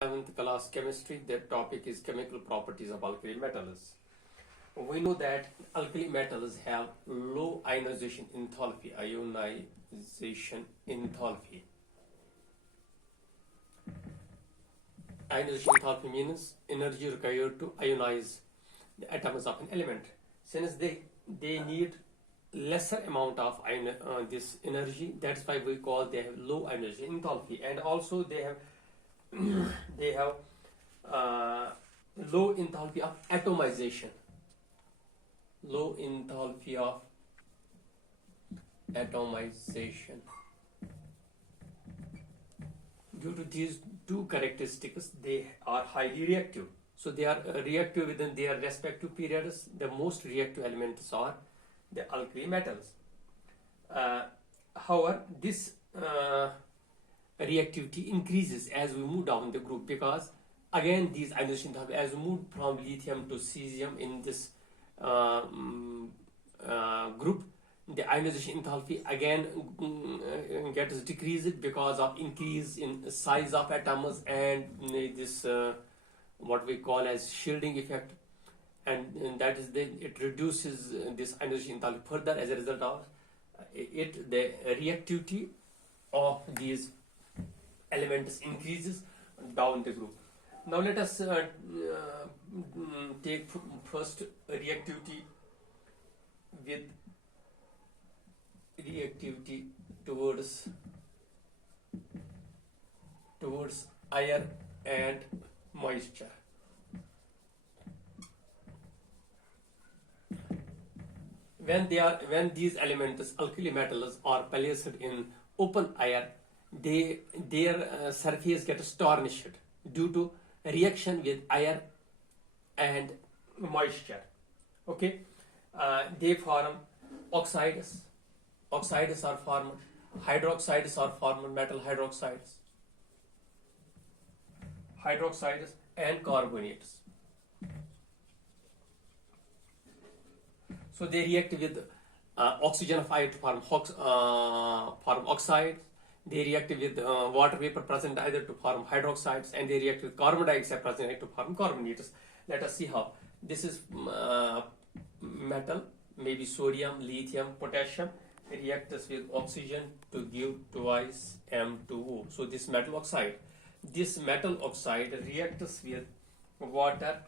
11th class chemistry. The topic is chemical properties of alkali metals. We know that alkali metals have low ionization enthalpy. Ionization enthalpy. Ionization enthalpy means energy required to ionize the atoms of an element. Since they need lesser amount of this energy, that's why we call they have low ionization enthalpy, and also they have low enthalpy of atomization. Low enthalpy of atomization. Due to these two characteristics, they are highly reactive. So they are reactive within their respective periods. The most reactive elements are the alkali metals. However, this reactivity increases as we move down the group, because again these ionization enthalpy, as we move from lithium to cesium in this group, the ionization enthalpy again gets decreased because of increase in size of atoms and this what we call as shielding effect, and that is it reduces this ionization enthalpy further. As a result of it, the reactivity of these elements increases down the group. Now let us take first reactivity towards air and moisture. When these elements, alkali metals, are placed in open air, their surface gets tarnished due to reaction with air and moisture. Okay, they form oxides. Oxides are formed. Hydroxides are formed. Metal hydroxides and carbonates. So they react with oxygen of air to form oxides. They react with water vapor present either to form hydroxides, and they react with carbon dioxide present to form carbonates. Let us see how. This is metal, maybe sodium, lithium, potassium. Reacts with oxygen to give twice M2O. So this metal oxide reacts with water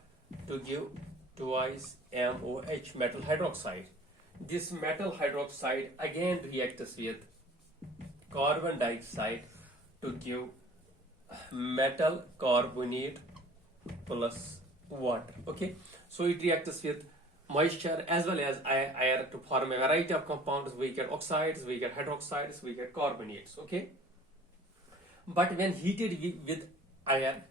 to give twice MOH, metal hydroxide. This metal hydroxide again reacts with carbon dioxide to give metal carbonate plus water. Okay, so it reacts with moisture as well as air to form a variety of compounds. We get oxides, we get hydroxides, we get carbonates. Okay, but when heated with air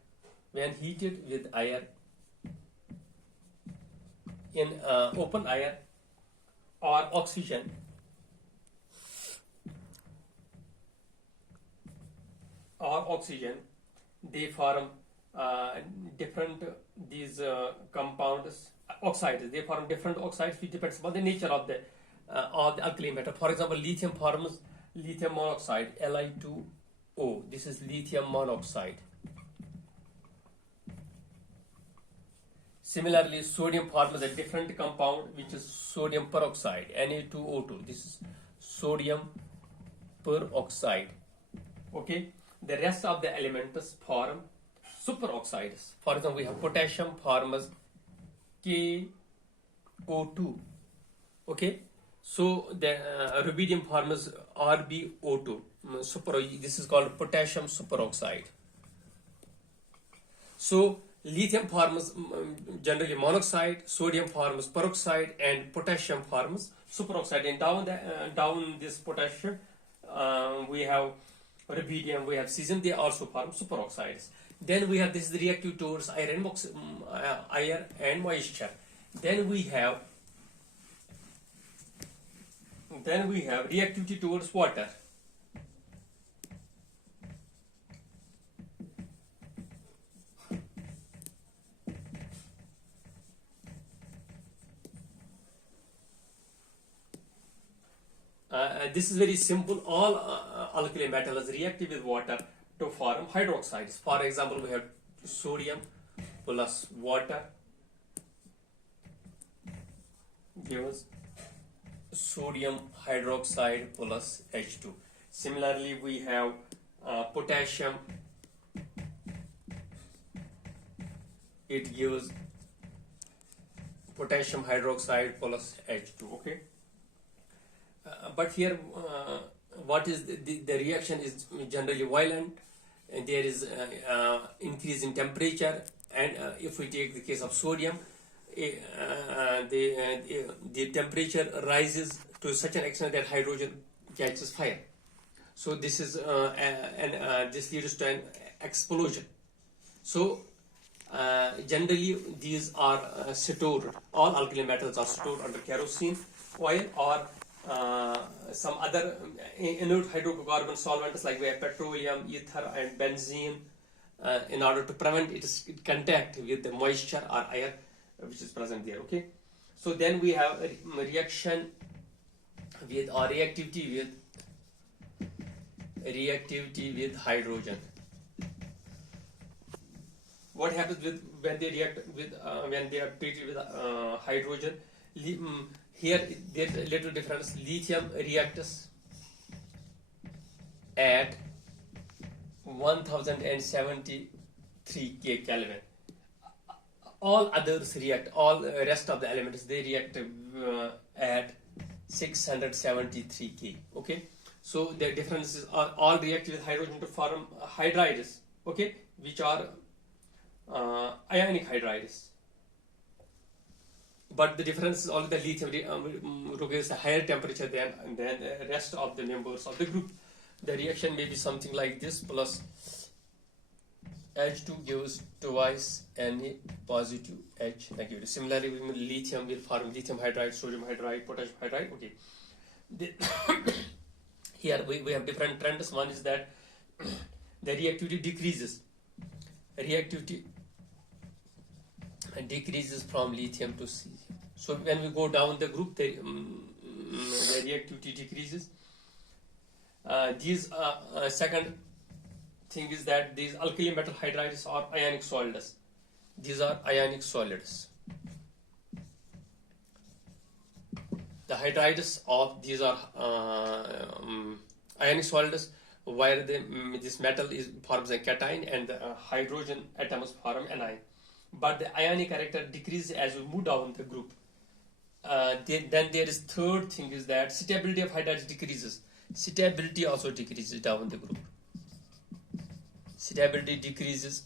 in open air or oxygen, they form different compounds, oxides. They form different oxides, which depends upon the nature of the alkali metal. For example, lithium forms lithium monoxide, Li2O. This is lithium monoxide. Similarly, sodium forms a different compound, which is sodium peroxide, Na2O2. This is sodium peroxide. Okay, the rest of the elements form superoxides. For example, we have potassium forms KO2. Okay, so the rubidium forms RbO2. This is called potassium superoxide. So lithium forms generally monoxide, sodium forms peroxide, and potassium forms superoxide. And down this potassium, we have rubidium, we have cesium. They also form superoxides. Then we have this reactive towards air and moisture. Then we have reactivity towards water. This is very simple. All alkali metals react with water to form hydroxides. For example, we have sodium plus water gives sodium hydroxide plus H2. Similarly, we have potassium. It gives potassium hydroxide plus H2. Okay. But here, what is the reaction is generally violent, and there is increase in temperature. And if we take the case of sodium, the temperature rises to such an extent that hydrogen catches fire. So this is this leads to an explosion. So generally these are stored. All alkali metals are stored under kerosene oil or some other inert hydrocarbon solvents like we have petroleum, ether, and benzene, in order to prevent its contact with the moisture or air which is present there. Okay, so then we have a reaction with or reactivity with hydrogen. What happens with when they react with when they are treated with hydrogen? Here there's a little difference. Lithium reacts at 1073 Kelvin. All others react, all rest of the elements, they react at 673 K. Okay, so the difference is all react with hydrogen to form hydrides. Okay, which are ionic hydrides. But the difference is only the lithium requires a higher temperature than the rest of the members of the group. The reaction may be something like this: plus H2 gives twice Na positive H negative. Similarly, lithium will form lithium hydride, sodium hydride, potassium hydride. Okay. Here we have different trends. One is that the reactivity decreases. Reactivity decreases from lithium to cesium. So when we go down the group, the reactivity decreases. Second thing is that these alkali metal hydrides are ionic solids. These are ionic solids. The hydrides of these are ionic solids, where this metal forms a cation and the hydrogen atoms form anion. But the ionic character decreases as we move down the group. Then there is third thing is that stability of hydrides decreases. Stability also decreases down the group. Stability decreases